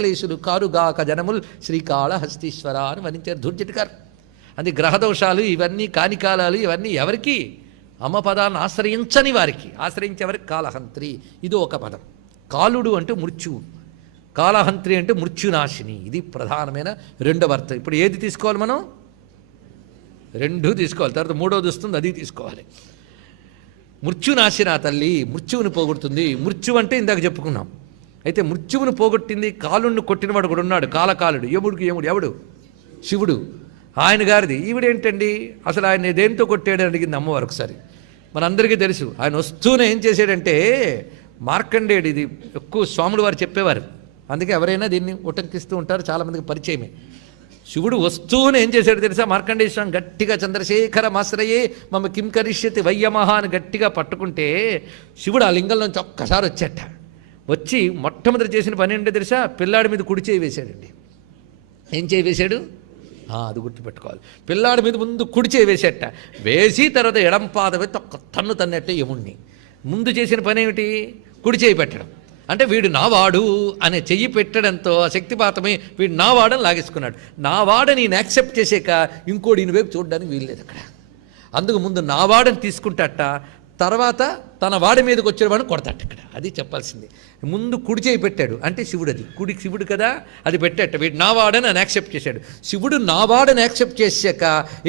క్లేశులు కారుగాక జనముల్ శ్రీకాళహస్తీశ్వర అని వర్ణించారు ధూర్జటికారు. అది గ్రహదోషాలు ఇవన్నీ కానికాలాలు ఇవన్నీ ఎవరికి? అమ్మ పదాన్ని ఆశ్రయించని వారికి, ఆశ్రయించేవారికి కాలహంత్రి. ఇది ఒక పదం. కాలుడు అంటే మృత్యువు, కాలహంత్రి అంటే మృత్యునాశిని. ఇది ప్రధానమైన రెండవ అర్థం. ఇప్పుడు ఏది తీసుకోవాలి మనం? రెండూ తీసుకోవాలి. తర్వాత మూడోది వస్తుంది, అది తీసుకోవాలి. మృత్యునాశిన తల్లి, మృత్యువుని పోగొడుతుంది. మృత్యు అంటే ఇందాక చెప్పుకున్నాం. అయితే మృత్యువుని పోగొట్టింది, కాలుణ్ణి కొట్టినవాడు కూడా ఉన్నాడు, కాలకాలుడు. యముడికి యముడు ఎవడు? శివుడు. ఆయన గారిది. ఈవిడేంటండి అసలు ఆయన దేంతో కొట్టాడని అడిగింది అమ్మవారు ఒకసారి. మనందరికీ తెలుసు. ఆయన వస్తూనే ఏం చేశాడంటే మార్కండేయుడు, ఇది ఎక్కువ స్వాములు వారు చెప్పేవారు, అందుకే ఎవరైనా దీన్ని ఉటంకిస్తూ ఉంటారు, చాలామందికి పరిచయమే. శివుడు వస్తూనే ఏం చేశాడు తెలుసా? మార్కండేయ స్వామి గట్టిగా చంద్రశేఖర మాశ్రయే మమ కిం కరిష్యతి వయ్యమహ అని గట్టిగా పట్టుకుంటే శివుడు ఆ లింగంలోంచి ఒక్కసారి వచ్చేట. వచ్చి మొట్టమొదటి చేసిన పని ఏంటో తెలుసా? పిల్లాడి మీద కుడి చేయి వేశాడండి. ఏం చేయి వేశాడు? అది గుర్తుపెట్టుకోవాలి. పిల్లాడి మీద ముందు కుడి చేయి వేసేట, వేసి తర్వాత ఎడం పాదం అయితే ఒక్క తన్ను తన్నట్టే యముణ్ణి. ముందు చేసిన పని ఏమిటి? కుడి చేయి పెట్టడం. అంటే వీడు నావాడు అనే చెయ్యి పెట్టడంతో శక్తిపాతమై వీడు నావాడని లాగేసుకున్నాడు. నావాడని నేను యాక్సెప్ట్ చేసాక ఇంకోటి ఈయన వైపు చూడడానికి వీల్లేదు అక్కడ. అందుకు ముందు నావాడని తీసుకుంటాట, తర్వాత తన వాడి మీదకి వచ్చిన వాడిని కొడతాట. ఇక్కడ అది చెప్పాల్సింది. ముందు కుడి చేయి పెట్టాడు అంటే శివుడు, అది కుడి శివుడు కదా, అది పెట్టాట. వీడు నావాడని అని యాక్సెప్ట్ చేశాడు. శివుడు నావాడని యాక్సెప్ట్ చేశాక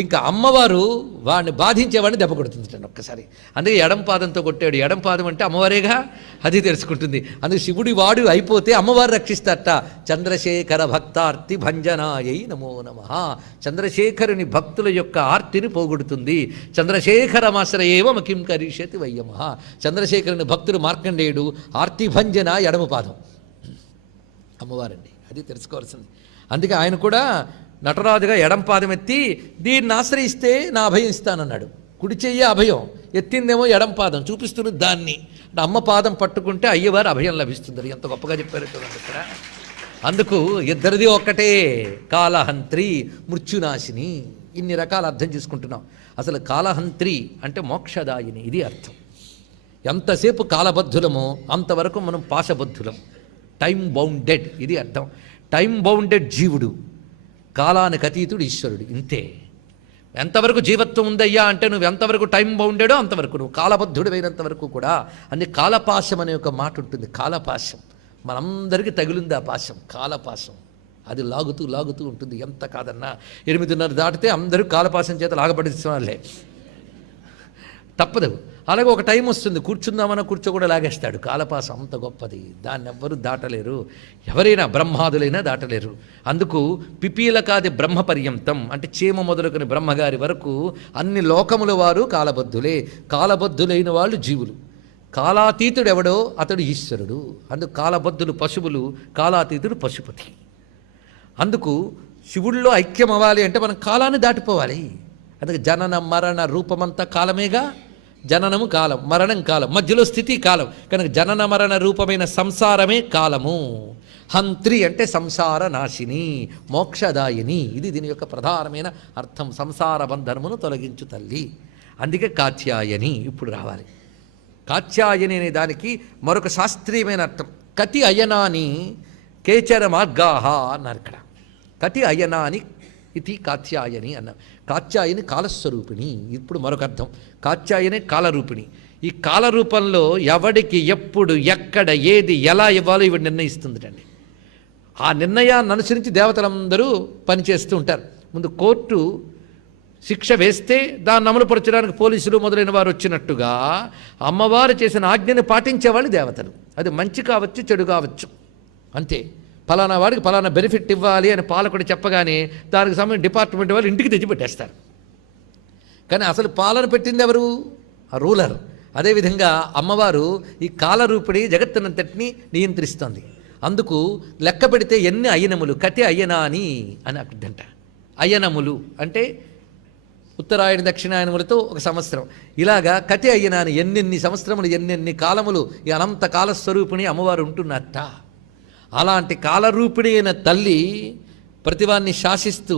ఇంకా అమ్మవారు వాడిని బాధించేవాడిని దెబ్బ కొడుతుంది ఒక్కసారి. అందుకే ఎడం పాదంతో కొట్టాడు. ఎడం పాదం అంటే అమ్మవారేగా, అది తెలుసుకుంటుంది. అందుకే శివుడి వాడు అయిపోతే అమ్మవారు రక్షిస్తారట. చంద్రశేఖర భక్తార్తి భంజనాయై నమో నమః. చంద్రశేఖరుని భక్తుల యొక్క ఆర్తిని పోగొడుతుంది. చంద్రశేఖరమాశ్రయేవ కిం కరిష్యతి వయ్యమః. చంద్రశేఖరుని భక్తుడు మార్కండేయుడు, ఆర్తి భంజన ఎడమ పాదం అమ్మవారండి, అది తెలుసుకోవాల్సింది. అందుకే ఆయన కూడా నటరాజుగా ఎడం పాదం ఎత్తి దీన్ని ఆశ్రయిస్తే నా అభయం ఇస్తానన్నాడు. కుడి చెయ్యి అభయం, ఎత్తిందేమో ఎడం పాదం, చూపిస్తున్నది దాన్ని. అమ్మ పాదం పట్టుకుంటే అయ్యవారు అభయం లభిస్తుంది. ఎంత గొప్పగా చెప్పారు చూడండి ఇక్కడ. అందుకు ఇద్దరిది ఒక్కటే, కాలహంత్రి మృత్యునాశిని. ఇన్ని రకాల అర్థం చేసుకుంటున్నాం. అసలు కాలహంత్రి అంటే మోక్షదాయిని, ఇది అర్థం. ఎంతసేపు కాలబద్ధులమో అంతవరకు మనం పాశబద్ధులం, టైం బౌండెడ్, ఇది అర్థం. టైం బౌండెడ్ జీవుడు, కాలానికి అతీతుడు ఈశ్వరుడు, ఇంతే. ఎంతవరకు జీవత్వం ఉందయ్యా అంటే నువ్వు ఎంతవరకు టైం బౌండెడో అంతవరకు, నువ్వు కాలబద్ధుడు అయినంత వరకు కూడా. అన్ని కాలపాశం అనే ఒక మాట ఉంటుంది, కాలపాశం. మనందరికీ తగిలింది ఆ పాశం, కాలపాశం. అది లాగుతూ లాగుతూ ఉంటుంది. ఎంత కాదన్నా 8:30 దాటితే అందరూ కాలపాశం చేత లాగబడిస్తున్నారులే, తప్పదు. అలాగే ఒక టైం వస్తుంది, కూర్చుందామన్నా కూర్చో కూడా లాగేస్తాడు. కాలపాసం అంత గొప్పది, దాన్ని ఎవ్వరూ దాటలేరు. ఎవరైనా బ్రహ్మాదులైనా దాటలేరు. అందుకు పిపీలకాది బ్రహ్మపర్యంతం అంటే చీమ మొదలుకొని బ్రహ్మగారి వరకు అన్ని లోకముల వారు కాలబద్ధులే. కాలబద్ధులైన వాళ్ళు జీవులు. కాలాతీతుడు ఎవడో అతడు ఈశ్వరుడు. అందుకు కాలబద్ధులు పశువులు, కాలాతీతుడు పశుపతి. అందుకు శివుల్లో ఐక్యం అవ్వాలి అంటే మనం కాలాన్ని దాటిపోవాలి. అందుకే జనన మరణ రూపమంతా కాలమేగా. జననము కాలం, మరణం కాలం, మధ్యలో స్థితి కాలం. కనుక జనన మరణ రూపమైన సంసారమే కాలము. హంత్రి అంటే సంసార నాశిని, మోక్షదాయిని. ఇది దీని యొక్క ప్రధానమైన అర్థం. సంసార బంధనమును తొలగించు తల్లి. అందుకే కాత్యాయని ఇప్పుడు రావాలి. కాత్యాయని అనే దానికి మరొక శాస్త్రీయమైన అర్థం. కతి అయనాని కేచర మార్గాహ అన్నారు ఇక్కడ. కతి అయనాని ఇది కాత్యాయని అన్న. కాత్యాయని కాలస్వరూపిణి. ఇప్పుడు మరొక అర్థం, కాత్యాయని కాలరూపిణి. ఈ కాలరూపంలో ఎవడికి ఎప్పుడు ఎక్కడ ఏది ఎలా ఇవ్వాలో ఇవి నిర్ణయిస్తుందిటండి. ఆ నిర్ణయాన్ని అనుసరించి దేవతలందరూ పనిచేస్తూ ఉంటారు. ముందు కోర్టు శిక్ష వేస్తే దాన్ని అమలుపరచడానికి పోలీసులు మొదలైన వారు వచ్చినట్టుగా అమ్మవారు చేసిన ఆజ్ఞని పాటించేవాళ్ళు దేవతలు. అది మంచి కావచ్చు, చెడు కావచ్చు, అంతే. ఫలానా వాడికి ఫలానా బెనిఫిట్ ఇవ్వాలి అని పాలకుడు చెప్పగానే దానికి సంబంధించిన డిపార్ట్మెంట్ వాళ్ళు ఇంటికి తెచ్చిపెట్టేస్తారు. కానీ అసలు పాలన పెట్టింది ఎవరు? ఆ రూలర్. అదేవిధంగా అమ్మవారు ఈ కాలరూపిణి జగత్తునంతటిని నియంత్రిస్తుంది. అందుకు లెక్క పెడితే ఎన్ని అయనములు, కతి అయ్యనాని అని అర్థంట. అయనములు అంటే ఉత్తరాయణ దక్షిణాయనములతో ఒక సంవత్సరం. ఇలాగా కతి అయ్యనాని ఎన్నెన్ని సంవత్సరములు, ఎన్నెన్ని కాలములు ఈ అనంత కాలస్వరూపిణి అమ్మవారు ఉంటున్నట్ట. అలాంటి కాలరూపిణి అయిన తల్లి ప్రతివాన్ని శాసిస్తూ